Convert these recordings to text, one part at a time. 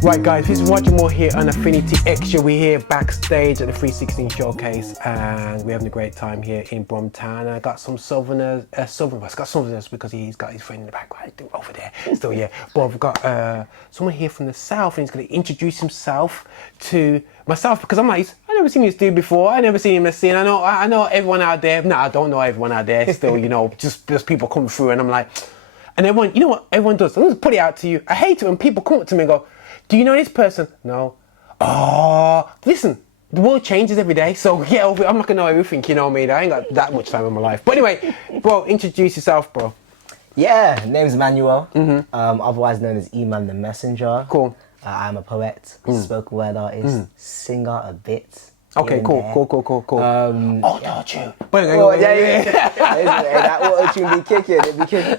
Right guys, this is Roger Moore here on Affinity Xtra. We're here backstage at the 316 showcase and we're having a great time here in Bromtown. I got some Southerners because he's got his friend in the background over there. So yeah, but I've got someone here from the South and he's going to introduce himself to myself because I'm like, I've never seen this dude before. I've never seen him in the scene. I know everyone out there. No, I don't know everyone out there still, you know, just people come through and I'm like, and everyone, you know what everyone does? I'm going to put it out to you. I hate it when people come up to me and go, do you know this person? No. Oh, listen, the world changes every day, so yeah, I'm not gonna know everything, you know what I mean? I ain't got that much time in my life. But anyway, bro, introduce yourself, bro. Yeah, name's Emmanuel, otherwise known as Eman the Messenger. Cool. I'm a poet, spoken word artist, singer a bit. Okay, cool. Oh, don't you? Yeah. That auto-tune be kicking, it be kicking.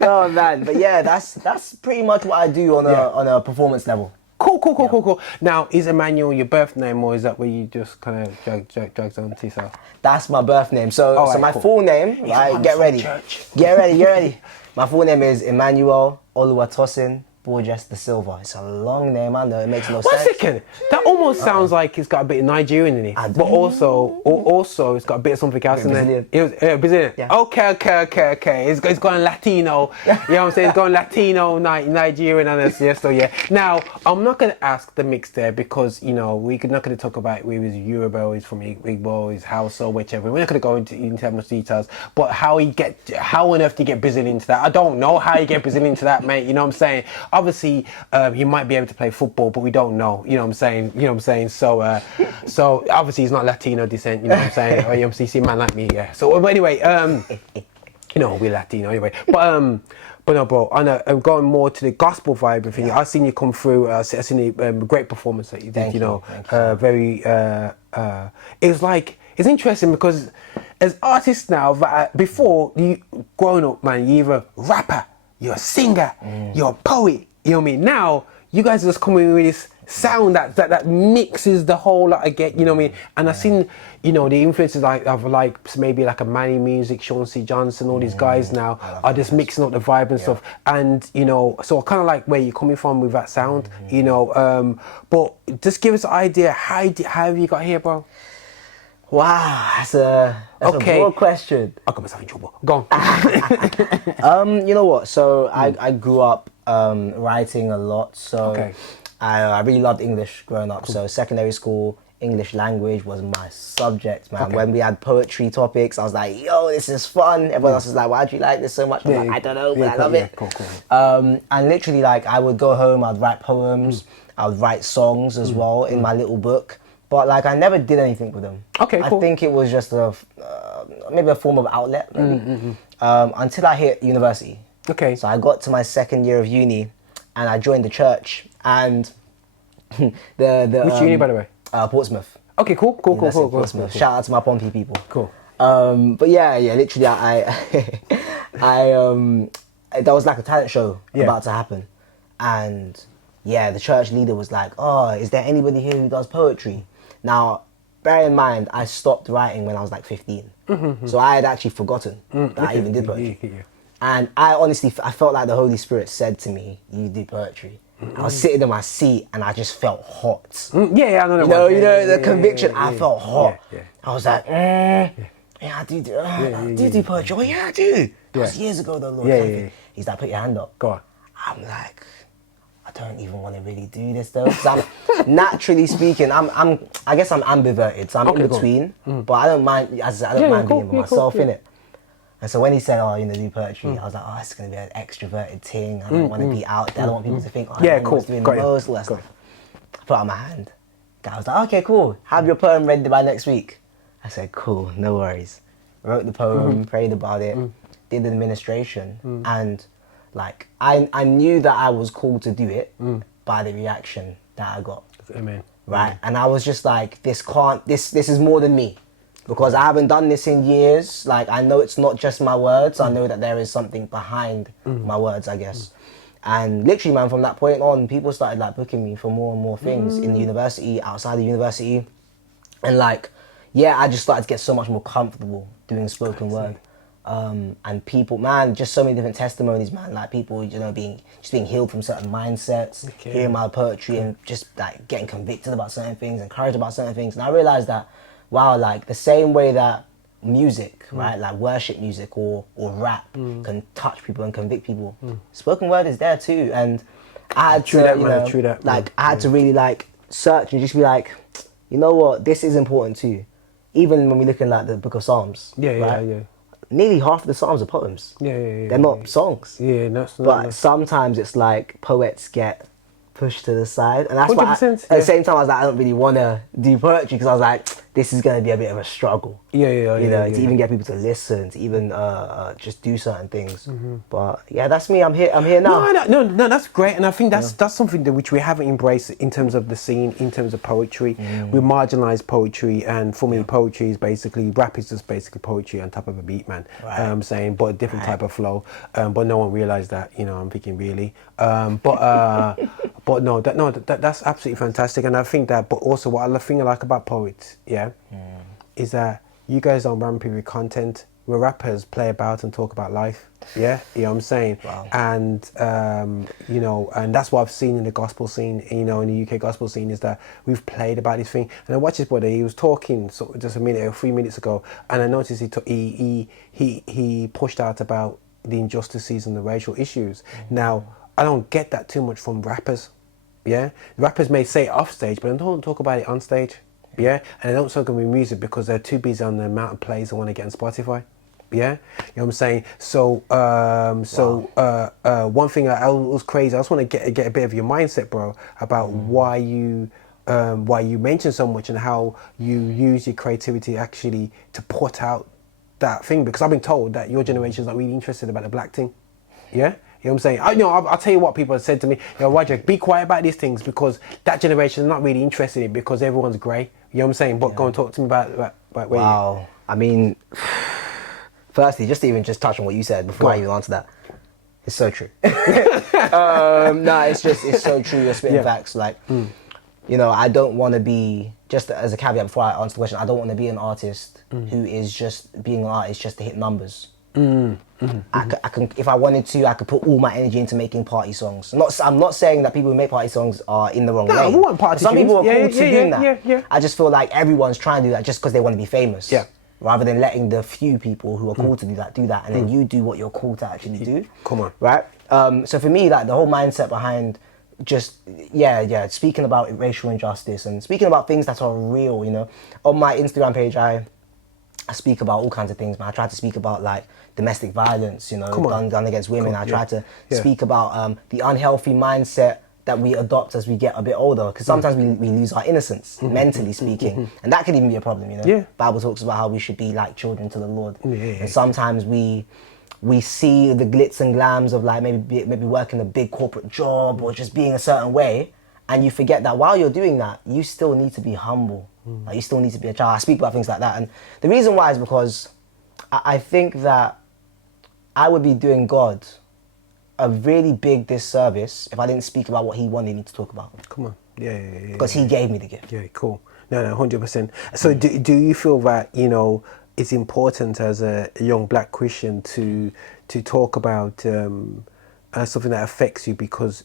Oh man, but yeah, that's pretty much what I do on a performance level. Cool. Now, is Emmanuel your birth name or is that where you just kind of drags on to yourself? That's my birth name. So my full name, right? Get ready. Get ready. My full name is Emmanuel Oluwatosin Borges da Silva. It's a long name, I know, it makes no sense. 1 second, that almost sounds like it's got a bit of Nigerian in it, but also it's got a bit of something else in there. Brazilian. Yeah. Okay. It's gone Latino. You know what I'm saying? It's gone Latino, Nigerian, and yeah. So yeah. Now I'm not gonna ask the mix there because you know we're not gonna talk about where he's Yoruba, or he's from Igbo, his house or whichever. We're not gonna go into much details. But how on earth do you get Brazilian into that? I don't know how you get Brazilian into that, mate. You know what I'm saying? Obviously, he might be able to play football, but we don't know. You know what I'm saying? So, so obviously he's not Latino descent. You know what I'm saying? Or you see a man like me, yeah. So, but anyway, you know we're Latino anyway. But no, bro. I'm going more to the gospel vibe thing. I've seen you come through. I've seen the great performance that you did. It's interesting because as artists now, before you growing up, man, you're either a rapper, you're a singer, you're a poet. You know what I mean? Now you guys are just coming with this sound that mixes the whole lot again. You know what I mean? And I've seen, you know, the influences of maybe like a Manny Music, Sean C. Johnson, all these guys now are just mixing up the vibe and stuff. And you know, so kind of like where you're coming from with that sound. You know, but just give us an idea. How have you got here, bro? Wow, that's a broad question. I got myself in trouble. Go on. You know what? So I grew up writing a lot. So I really loved English growing up. Cool. So secondary school, English language was my subject, man. When we had poetry topics, I was like, yo, this is fun. Everyone else was like, why do you like this so much? I'm like, I don't know, but I love it. Cool. And literally, like, I would go home, I'd write poems, I would write songs as well in my little book. But like I never did anything with them. Okay, cool. I think it was just maybe a form of outlet, maybe. Until I hit university. Okay. So I got to my second year of uni, and I joined the church. And which uni, by the way? Portsmouth. Okay, cool. Portsmouth. Shout out to my Pompey people. Cool. But yeah, literally, there was like a talent show about to happen, and yeah, the church leader was like, "Oh, is there anybody here who does poetry?" Now, bear in mind, I stopped writing when I was like 15. So I had actually forgotten that I even did poetry. And I honestly, I felt like the Holy Spirit said to me, you do poetry. I was sitting in my seat and I just felt hot. I know. You know, the conviction, I felt hot. I was like, yeah, I do poetry. Oh yeah, I do. That was years ago though, Lord. He's like, put your hand up. Go on. I'm like, I don't even want to really do this though, because I'm naturally speaking, I guess I'm ambiverted, so I'm in between, but I don't mind. As I don't mind being myself in it. And so when he said, "Oh, you know, do poetry," I was like, "Oh, it's gonna be an extroverted thing. I don't want to be out there. I don't want people to think, oh, I'm doing the most, all that stuff." I put out my hand. Guy was like, "Okay, cool. Have your poem ready by next week." I said, "Cool, no worries." Wrote the poem, prayed about it, did the administration, and like I knew that I was called to do it by the reaction that I got. Amen. Right, and I was just like, this is more than me, because I haven't done this in years. Like, I know it's not just my words. I know that there is something behind my words, I guess. And literally, man, from that point on, people started like booking me for more and more things in the university, outside the university, and like, yeah, I just started to get so much more comfortable doing spoken word. and people, man, just so many different testimonies, man. Like people, being healed from certain mindsets, hearing my poetry, and just like getting convicted about certain things, encouraged about certain things. And I realized that, wow, like the same way that music, right, like worship music or rap can touch people and convict people, spoken word is there too. And I had to, I had to really like search and just be like, you know what, this is important too. Even when we look in like the Book of Psalms, nearly half of the Psalms are poems. They're not songs. But sometimes it's like poets get pushed to the side, and that's why at the same time I was like, I don't really want to do poetry, because I was like, this is going to be a bit of a struggle. To even get people to listen, to even just do certain things. But yeah, that's me. I'm here now. No, that's great, and I think that's something that which we haven't embraced in terms of the scene, in terms of poetry. We marginalise poetry, and for me, poetry is basically, rap is just basically poetry on top of a beat, man. I'm saying, but a different type of flow. But no one realised that. I'm thinking really. But no, that's absolutely fantastic, and I think that. But also, what I think I like about poets, is that you guys don't rampant with content. We're rappers, play about and talk about life. Yeah, you know what I'm saying. Wow. And and that's what I've seen in the gospel scene. In the UK gospel scene, is that we've played about this thing. And I watched this brother. He was talking just a minute or 3 minutes ago, and I noticed he pushed out about the injustices and the racial issues. Now, I don't get that too much from rappers. Yeah, rappers may say it off stage, but they don't talk about it on stage. Yeah, and they don't talk about music because they're too busy on the amount of plays they want to get on Spotify. Yeah, you know what I'm saying. So, one thing I was crazy. I just want to get a bit of your mindset, bro, about why you mention so much and how you use your creativity actually to put out that thing. Because I've been told that your generation is not really interested about the black thing. Yeah. You know what I'm saying? I'll tell you what people have said to me. Roger, be quiet about these things, because that generation is not really interested in it because everyone's grey. You know what I'm saying? But go and talk to me about Wow. I mean, firstly, just to touch on what you said before I even answer that, it's so true. It's so true. You're spitting facts. Like, I don't want to be, just as a caveat before I answer the question, I don't want to be an artist who is just being an artist just to hit numbers. I can, if I wanted to, I could put all my energy into making party songs. I'm not saying that people who make party songs are in the wrong way. We want party Some people are cool to doing that. Yeah. I just feel like everyone's trying to do that just because they want to be famous. Yeah. Rather than letting the few people who are cool to do that, and then you do what you're cool to actually do. Come on. Right? So for me, like the whole mindset behind just speaking about racial injustice and speaking about things that are real, On my Instagram page, I speak about all kinds of things, man. I try to speak about like domestic violence, done against women. I try to speak about the unhealthy mindset that we adopt as we get a bit older, because sometimes we lose our innocence, mentally speaking, and that can even be a problem. Bible talks about how we should be like children to the Lord, and sometimes we see the glitz and glams of like maybe working a big corporate job or just being a certain way, and you forget that while you're doing that, you still need to be humble. Like, you still need to be a child. I speak about things like that, and the reason why is because I think that I would be doing God a really big disservice if I didn't speak about what He wanted me to talk about. Come on, because He gave me the gift. Yeah, cool. No, 100%. So do you feel that it's important as a young black Christian to talk about something that affects you, because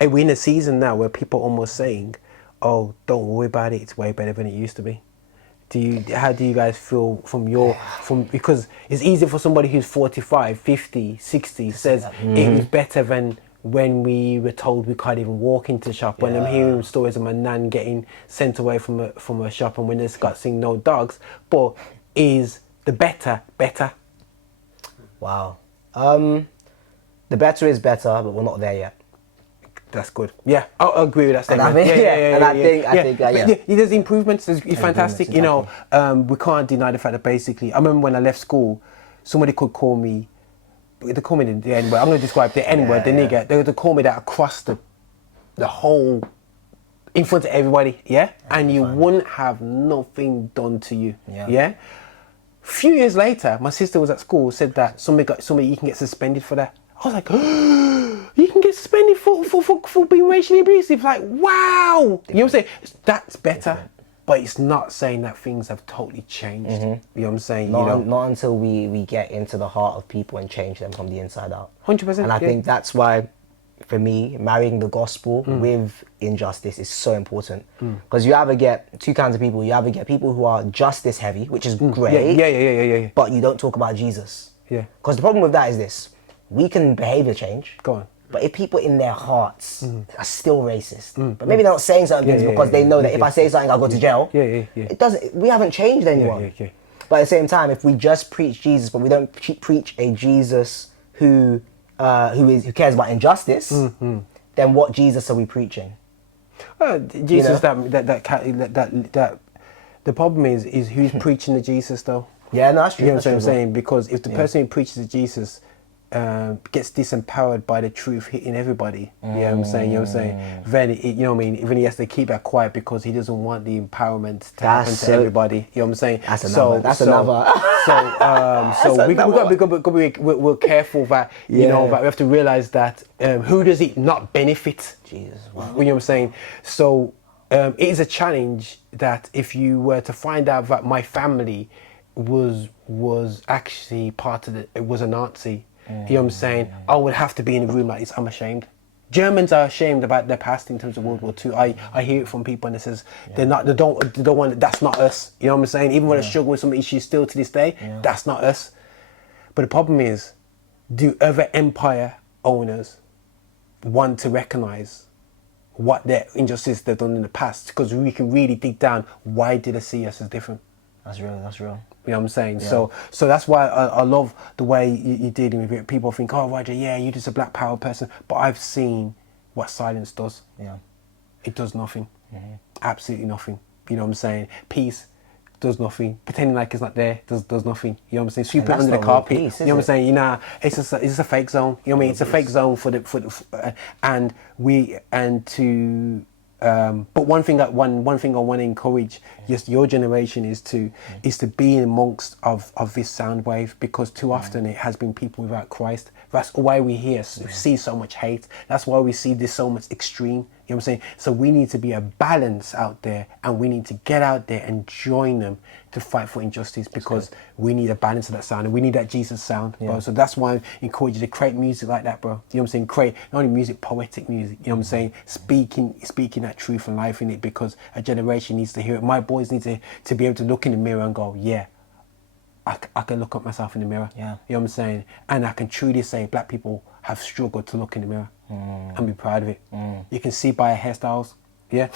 we're in a season now where people are almost saying, "Oh, don't worry about it. It's way better than it used to be." How do you guys feel because it's easy for somebody who's 45, 50, 60 says it was better than when we were told we can't even walk into the shop. When I'm hearing stories of my nan getting sent away from a shop, and when they got saying no dogs, but is the better? Wow. The better is better, but we're not there yet. That's good. Yeah, I agree with that statement. I think there's improvements. It's fantastic. Exactly. We can't deny the fact that basically, I remember when I left school, somebody could call me. They call me the N word. I'm going to describe the N word, the nigger. They would call me that across the whole, in front of everybody. Yeah, and you wouldn't have nothing done to you. Yeah. Few years later, my sister was at school, said that somebody you can get suspended for that. I was like, you can get suspended for being racially abusive. Like, wow. You know what I'm saying? That's better. but it's not saying that things have totally changed. You know what I'm saying? Not until we get into the heart of people and change them from the inside out. 100%. And I think that's why, for me, marrying the gospel with injustice is so important. Because you either get two kinds of people. You either get people who are justice heavy, which is great. Yeah. But you don't talk about Jesus. Yeah. Because the problem with that is this: we can behavior change. Go on. But if people in their hearts are still racist, but maybe they're not saying certain things because they know that if I say something, I'll go to jail. It doesn't. We haven't changed anyone. But at the same time, if we just preach Jesus, but we don't preach a Jesus who cares about injustice, then what Jesus are we preaching? Jesus, that the problem is who's preaching the Jesus though. Yeah, no, that's true. You know what I'm saying? Because if the person who preaches the Jesus gets disempowered by the truth hitting everybody, you know what I'm saying? You know what I'm saying? Then you know what I mean? Then he has to keep that quiet because he doesn't want the empowerment to happen to everybody. You know what I'm saying? That's another. We're careful that you know that we have to realize that who does it not benefit? Jesus, wow. You know what I'm saying? So it is a challenge that if you were to find out that my family was actually part of it was a Nazi. You know what I'm saying? I would have to be in a room like this. I'm ashamed. Germans are ashamed about their past in terms of World War II. I hear it from people and it says they don't want. That's not us. You know what I'm saying? Even when I struggle with some issues still to this day, that's not us. But the problem is, do other empire owners want to recognize what their injustice they've done in the past? Because we can really dig down. Why did they see us as different? That's real. You know what I'm saying? Yeah. So that's why I love the way you're dealing with it. People think, oh, Roger, yeah, you're just a black power person. But I've seen what silence does. Yeah. It does nothing. Absolutely nothing. You know what I'm saying? Peace does nothing. Pretending like it's not there does nothing. You know what I'm saying? Sweep it under the carpet. Peace, you know what I'm saying? You know, it's just a fake zone. You know what I mean? It's a fake zone but one thing I want to encourage your generation is to be amongst of this sound wave, because too often it has been people without Christ. That's why we see so much hate. That's why we see this so much extreme. You know what I'm saying? So we need to be a balance out there, and we need to get out there and join them to fight for injustice, because we need a balance of that sound, and we need that Jesus sound, bro. So that's why I encourage you to create music like that, bro. You know what I'm saying? Create not only music, poetic music. You know what I'm saying? Speaking that truth and life in it, because a generation needs to hear it. My boys need to be able to look in the mirror and go, yeah, I can look at myself in the mirror. Yeah. You know what I'm saying? And I can truly say black people have struggled to look in the mirror and be proud of it. You can see by our hairstyles. Yeah.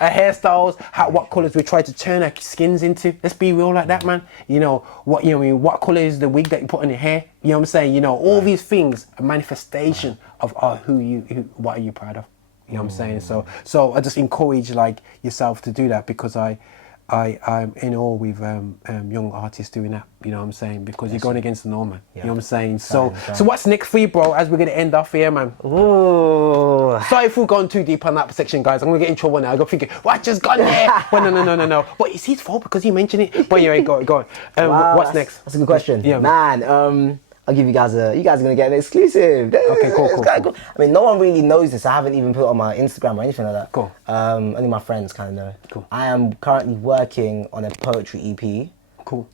Our hairstyles, what colours we try to turn our skins into. Let's be real like that, man. You know, what colour is the wig that you put on your hair? You know what I'm saying? You know, all these things, a manifestation of what are you proud of? You know what I'm saying? So I just encourage like yourself to do that, because I'm in awe with young artists doing that, you know what I'm saying? Because you're going against the norm, man. You know what I'm saying? So what's next for you, bro, as we're going to end off here, man? Ooh. Sorry if we're going too deep on that section, guys. I'm going to get in trouble now. I'm thinking, what just gone there? But no. But it's his fault because he mentioned it. But anyway, go on. Wow, what's next? That's a good question. Yeah, man. I'll give you guys you guys are going to get an exclusive. Okay, cool. I mean, no one really knows this. I haven't even put it on my Instagram or anything like that. Cool. Only my friends kind of know. Cool. I am currently working on a poetry EP. Cool.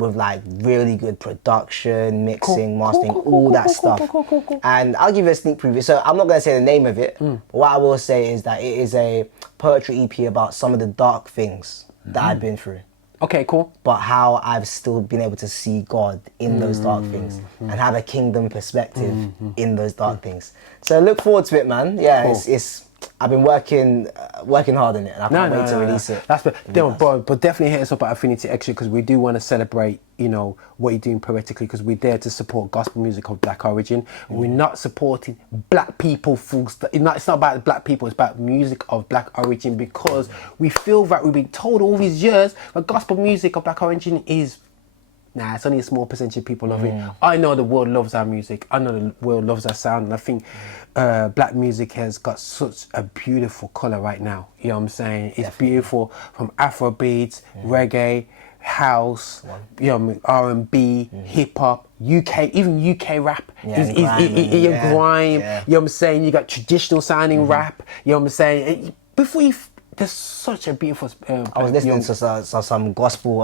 With like really good production, mixing, mastering, all that stuff. Cool. And I'll give you a sneak preview. So I'm not going to say the name of it. But what I will say is that it is a poetry EP about some of the dark things that I've been through. Okay, cool. But how I've still been able to see God in those dark things and have a kingdom perspective in those dark things. So look forward to it, man. Yeah, cool. It's I've been working hard on it, and I can't wait to release it. But definitely hit us up at Affinity Xtra, because we do want to celebrate, you know, what you're doing poetically, because we're there to support gospel music of black origin. We're not supporting black people it's not about black people, it's about music of black origin, because we feel that we've been told all these years that gospel music of black origin is it's only a small percentage of people love it. I know the world loves our music. I know the world loves our sound. And I think black music has got such a beautiful colour right now. You know what I'm saying? It's beautiful, from Afrobeats, reggae, house, you know, R&B, hip-hop, UK, even UK rap. Grime. You know what I'm saying? You got traditional sounding rap. You know what I'm saying? Before you there's such a beautiful. I was listening to some gospel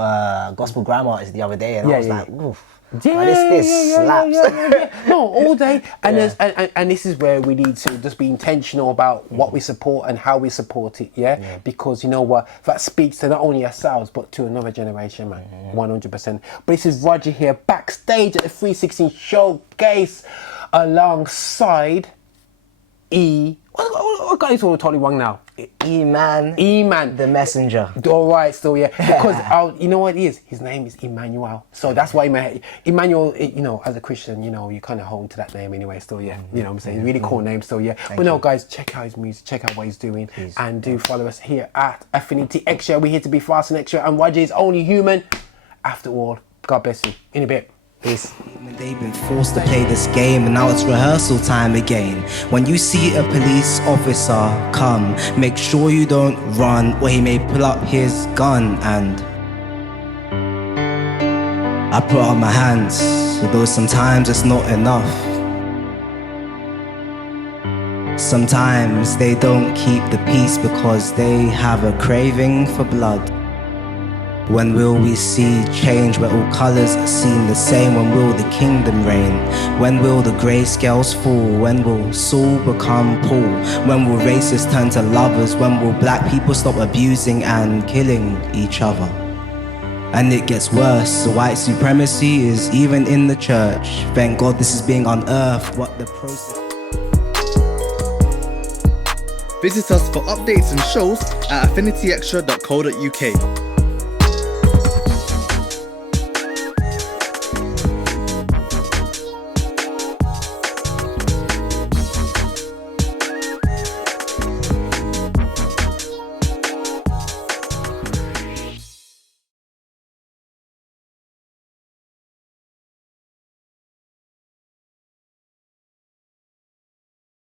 grime artists the other day, and I was like, oof. Yeah, this slaps. No, all day, and and this is where we need to just be intentional about what we support and how we support it. Yeah, because you know what, that speaks to not only ourselves but to another generation, man. 100%. But this is Roger here, backstage at the 316 showcase, alongside What got this all totally wrong now? Eman the Messenger. All right, still, yeah. Because you know what it is? His name is Emmanuel. So that's why Emmanuel, you know, as a Christian, you know, you kind of hold to that name anyway, still, yeah. You know what I'm saying? Really cool name, still, yeah. But no, guys, check out his music, check out what he's doing. Please. And do follow us here at Affinity Xtra. We're here to be fast and extra, and Roger is only human. After all, God bless you. In a bit. Peace. They've been forced to play this game, and now it's rehearsal time again. When you see a police officer come, make sure you don't run, or he may pull up his gun. And I put up my hands, although sometimes it's not enough. Sometimes they don't keep the peace because they have a craving for blood. When will we see change where all colours are seen the same? When will the kingdom reign? When will the grey scales fall? When will Saul become Paul? When will racists turn to lovers? When will black people stop abusing and killing each other? And it gets worse, white supremacy is even in the church. Thank God this is being unearthed. What the process. Visit us for updates and shows at affinityextra.co.uk.